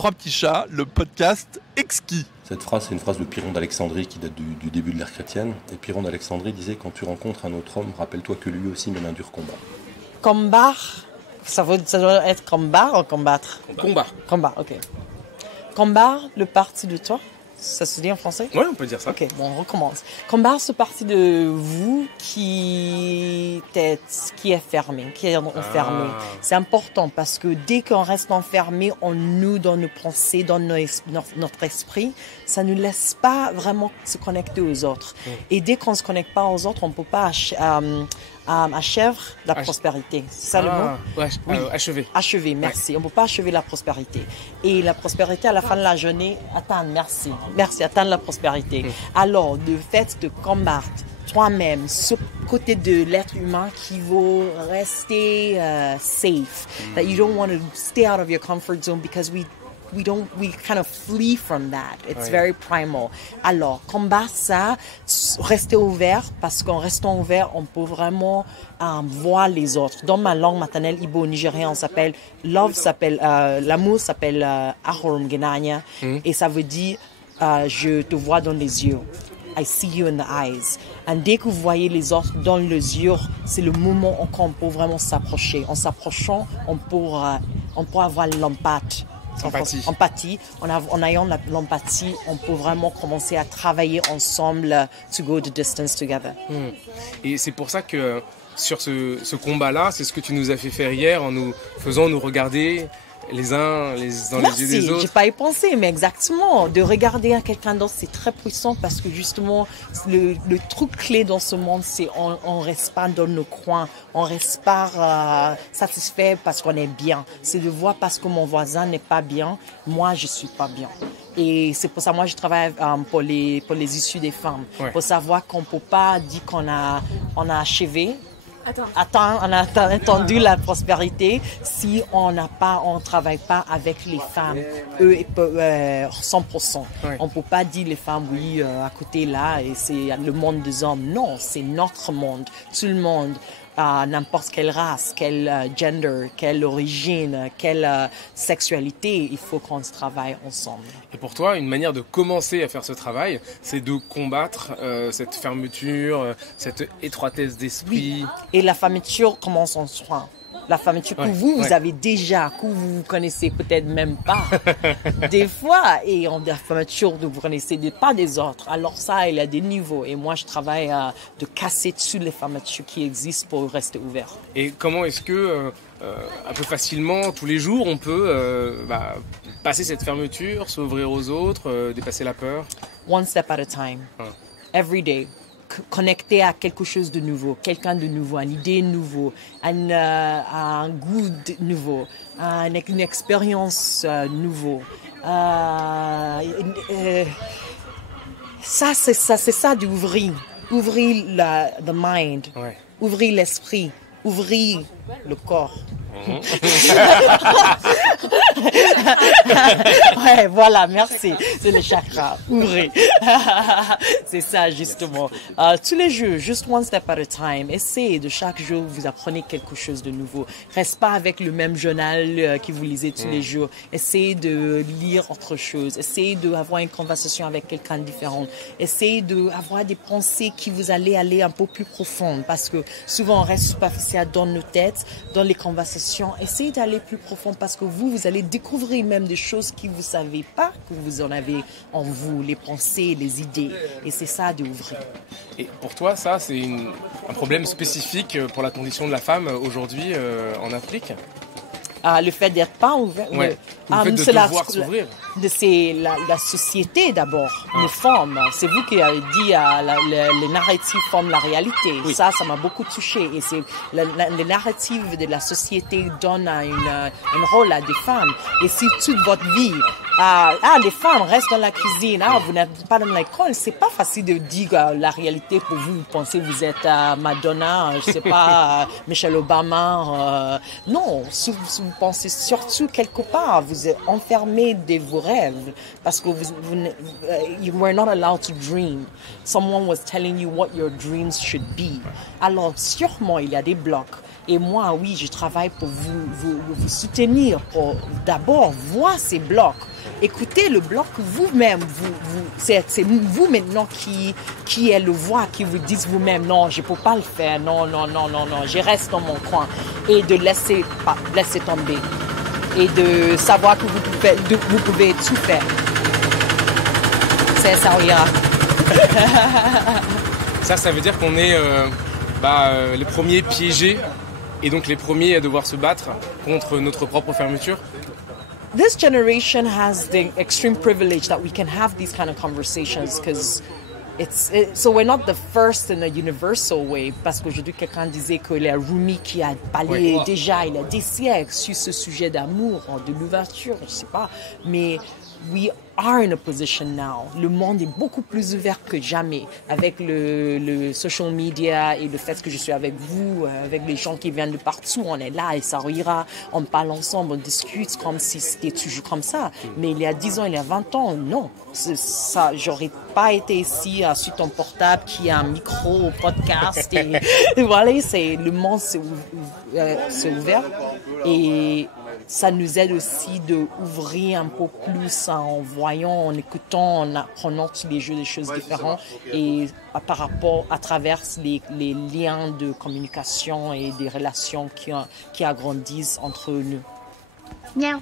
Trois petits chats, le podcast exquis. Cette phrase, c'est une phrase de Pyrrhon d'Alexandrie qui date du début de l'ère chrétienne. Et Pyrrhon d'Alexandrie disait: quand tu rencontres un autre homme, rappelle-toi que lui aussi mène un dur combat. Combat, ça doit être combat ou combattre? Combat, ok. Combat, le parti de toi? Ça se dit en français? Oui, on peut dire ça. Ok, bon, on recommence. Combat, ce parti de vous qui est fermé, qui est enfermé. C'est important parce que dès qu'on reste enfermé en nous, dans nos pensées, dans notre esprit, ça ne nous laisse pas vraiment se connecter aux autres. Et dès qu'on ne se connecte pas aux autres, on ne peut pas achever la prospérité. C'est ça le mot? Ouais, oui. Achever. Achever, merci. Ouais. On ne peut pas achever la prospérité. Et la prospérité, à la fin de la journée, atteindre la prospérité. Alors, le fait de combattre toi-même, ce côté de l'être humain qui veut rester safe, that you don't want to stay out of your comfort zone because we kind of flee from that. It's very primal. Alors, combat ça, rester ouvert, parce qu'en restant ouvert, on peut vraiment voir les autres. Dans ma langue maternelle ibo-nigérien, l'amour s'appelle Ahorum Genanya, et ça veut dire je te vois dans les yeux. I see you in the eyes. Et dès que vous voyez les autres dans les yeux, c'est le moment où on peut vraiment s'approcher. En s'approchant, on peut avoir l'empathie. En ayant l'empathie, on peut vraiment commencer à travailler ensemble to go the distance together. Et c'est pour ça que sur ce combat-là, c'est ce que tu nous as fait faire hier en nous faisant nous regarder les uns dans les yeux des autres. J'ai pas y pensé, mais exactement. De regarder quelqu'un d'autre, c'est très puissant parce que justement, le truc clé dans ce monde, c'est on reste pas dans nos coins, on reste pas satisfait parce qu'on est bien. C'est de voir parce que mon voisin n'est pas bien, moi je suis pas bien. Et c'est pour ça, moi, je travaille pour les issues des femmes, pour savoir qu'on peut pas dire qu'on a achevé. On a attendu la prospérité si on travaille pas avec les femmes, eux 100%. On peut pas dire les femmes à côté là et c'est le monde des hommes. Non, c'est notre monde, tout le monde. N'importe quelle race, quel gender, quelle origine, quelle sexualité, il faut qu'on se travaille ensemble. Et pour toi, une manière de commencer à faire ce travail, c'est de combattre cette fermeture, cette étroitesse d'esprit. Oui. Et la fermeture commence en soi. La fermeture que vous avez déjà, que vous connaissez peut-être même pas. Des fois, et la fermeture que vous connaissez pas des autres. Alors ça, il y a des niveaux. Et moi, je travaille de casser dessus les fermetures qui existent pour rester ouvert. Et comment est-ce que, un peu facilement, tous les jours, on peut passer cette fermeture, s'ouvrir aux autres, dépasser la peur? One step at a time. Every day. Connecté à quelque chose de nouveau, quelqu'un de nouveau, une idée nouveau, un goût nouveau, une expérience nouveau. Ça, c'est ça d'ouvrir. Ouvrir the mind, ouvrir l'esprit, ouvrir le corps. Voilà, merci. C'est le chakra. Ouvrez. C'est ça, justement. Tous les jours, just one step at a time. Essayez de chaque jour, vous apprenez quelque chose de nouveau. Reste pas avec le même journal que vous lisez tous les jours. Essayez de lire autre chose. Essayez d'avoir une conversation avec quelqu'un de différent. Essayez d'avoir des pensées qui vous allez aller un peu plus profondes. Parce que souvent, on reste superficiel dans nos têtes, dans les conversations. Essayez d'aller plus profond parce que vous allez découvrir même des choses que vous ne savez pas que vous en avez en vous, les pensées, les idées. Et c'est ça d'ouvrir. Et pour toi, ça, c'est un problème spécifique pour la condition de la femme aujourd'hui en Afrique? Le fait d'être pas ouvert. Le fait de devoir s'ouvrir. C'est la société d'abord, nous forme. C'est vous qui avez dit les narratifs forment la réalité. Oui. Ça m'a beaucoup touché. Et c'est les narratifs de la société donnent un rôle à des femmes. Et si toute votre vie, les femmes restent dans la cuisine, vous n'êtes pas dans l'école, c'est pas facile de dire la réalité pour vous. Vous pensez que vous êtes Madonna, je sais pas, Michelle Obama. Non, si vous pensez surtout quelque part, vous êtes enfermé de vos rêves parce que you were not allowed to dream. Someone was telling you what your dreams should be. Alors sûrement il y a des blocs. Et moi, oui, je travaille pour vous soutenir, pour d'abord voir ces blocs écoutez le bloc vous-même. C'est vous maintenant qui est le voix, qui vous dites vous-même, non, je ne peux pas le faire, non, je reste dans mon coin. Et de laisser tomber. Et de savoir que vous pouvez tout faire. C'est ça, ira. Ça veut dire qu'on est les premiers piégés et donc les premiers à devoir se battre contre notre propre fermeture. This generation has the extreme privilege that we can have these kind of conversations because so we're not the first in a universal way. Parce qu'aujourd'hui, quelqu'un disait que les Rumi qui a parlé déjà il y a des siècles sur ce sujet d'amour, de l'ouverture, je sais pas, mais we are in a position now. Le monde est beaucoup plus ouvert que jamais avec le social media et le fait que je suis avec vous, avec les gens qui viennent de partout. On est là et ça ira, on parle ensemble, on discute comme si c'était toujours comme ça. Mais il y a 10 ans, il y a 20 ans, non. Ça, j'aurais pas été ici sur ton portable qui a un micro, podcast. Et voilà, le monde s'est ouvert. Et ça nous aide aussi d'ouvrir un peu plus en voyant, en écoutant, en apprenant tous les jours des choses différentes et par rapport à travers les liens de communication et des relations qui agrandissent entre nous. Miaou.